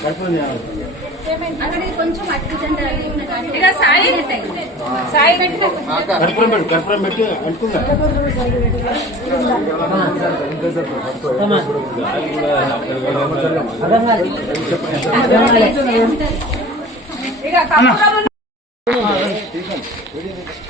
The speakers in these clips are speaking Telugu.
అక్కడ పెట్టి కర్పూరం పెట్టు కర్పూరం పెట్టి అంటుకుందా ఇక కర్పూరం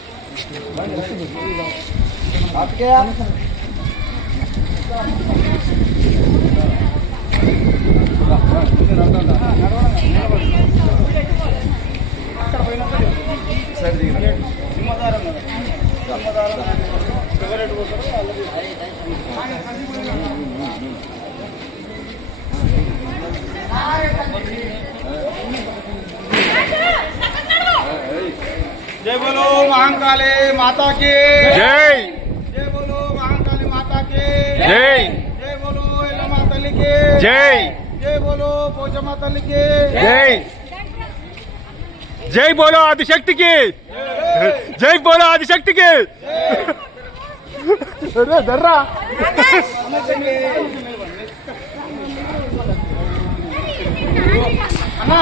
जय बोलो महाकाली माता की జై जय बोलो महाकाली माता की జై जय बोलो एलमा तल्ली की జై जय बोलो पोचमा तल्ली की జై జై బోలో ఆదిశక్తికి జై బోలో ఆదిశక్తికి దర్రా అన్నా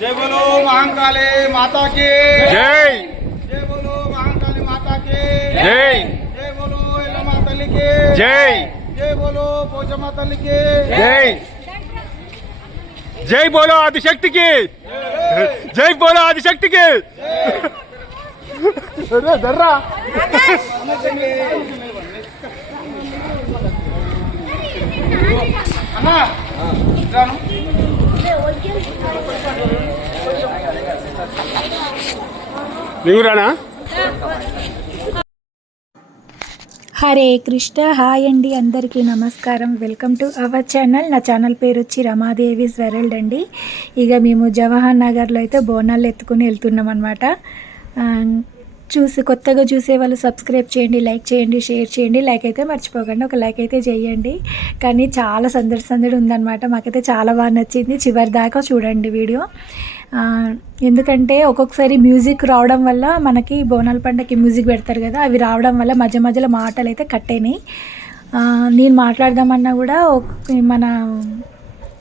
जय बोलो महाकाली माता के जय जय बोलो महाकाली माता के जय जय बोलो इलमा तल्ली की जय जय बोलो पोचमा तल्ली की जय जय बोलो आदिशक्ति की जय बोलो आदिशक्ति की అన్నా రాను నీవు రానా హరే కృష్ణ హాయ్ అండి అందరికీ నమస్కారం. Welcome to our channel. నా ఛానల్ పేరు వచ్చి రమాదేవి వరల్డ్ అండి. ఇక మేము జవహర్ నగర్లో అయితే బోనాలు ఎత్తుకుని వెళ్తున్నాం అనమాట చూసి కొత్తగా చూసే వాళ్ళు సబ్స్క్రైబ్ చేయండి లైక్ చేయండి షేర్ చేయండి. లైక్ అయితే మర్చిపోకండి. ఒక లైక్ అయితే చేయండి. కానీ చాలా సందడి సందడి ఉందన్నమాట. మాకైతే చాలా బాగా నచ్చింది. చివరి దాకా చూడండి వీడియో. ఎందుకంటే ఒక్కొక్కసారి మ్యూజిక్ రావడం వల్ల మనకి బోనాల పండగకి మ్యూజిక్ పెడతారు కదా అవి రావడం వల్ల మధ్య మధ్యలో మాటలు అయితే కట్ అయినాయి. నేను మాట్లాడదామన్నా కూడా ఒక- మన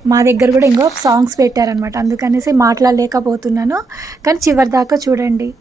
మా దగ్గర కూడా ఇంకో సాంగ్స్ పెట్టారనమాట అందుకనేసి మాట్లాడలేకపోతున్నాను. కానీ చివరి దాకా చూడండి.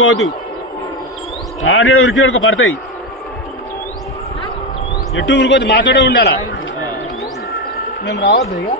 పోదు ఆడేడు ఉరికి ఉడక పడతాయి. ఎటు ఉరుకోదు మాతోడే ఉండాలా? మేము రావద్దు ఇక.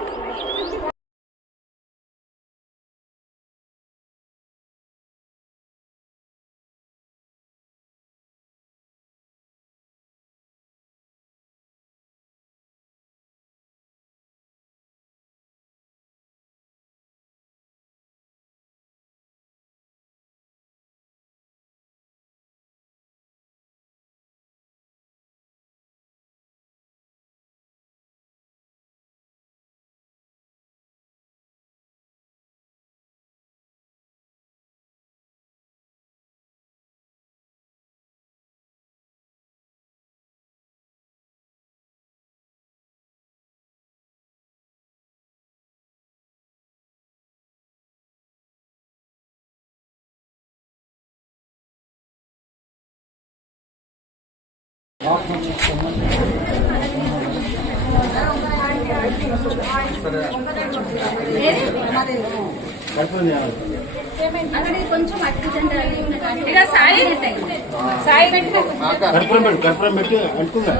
కర్పూరం పెట్టు కర్పూరం పెట్టి అంటున్నా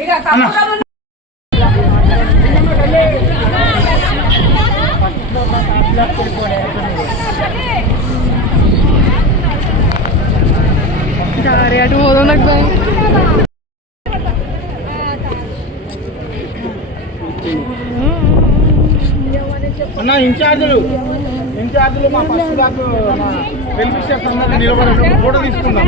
ఇక కప్పులో అన్న ఇన్ఛార్జులు. ఇన్ఛార్జులు మా ఫస్ట్ బ్లాక్ అందరూ నిలబడి ఫోటో తీసుకుందాం.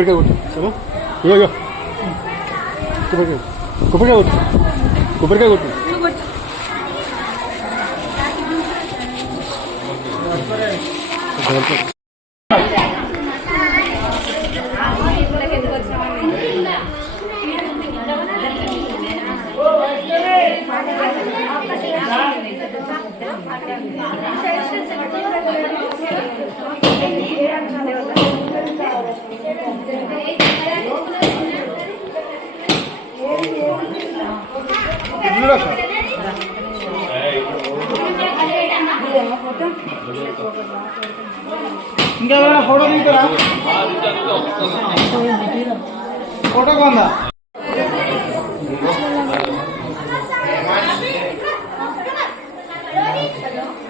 కొబ్బరికాయ కొట్టు. సరేనా? ఇగో ఇగో కొబ్బరికాయ కొబ్బరికాయ కొట్టు. కొబ్బరికాయ కొట్టు. ఇంకెవరైనా ఫోటో దిగుతారా ఫోటో కొందా మొక్కేసి వస్తా. నువ్వు పోయినావు కదా. ఆ,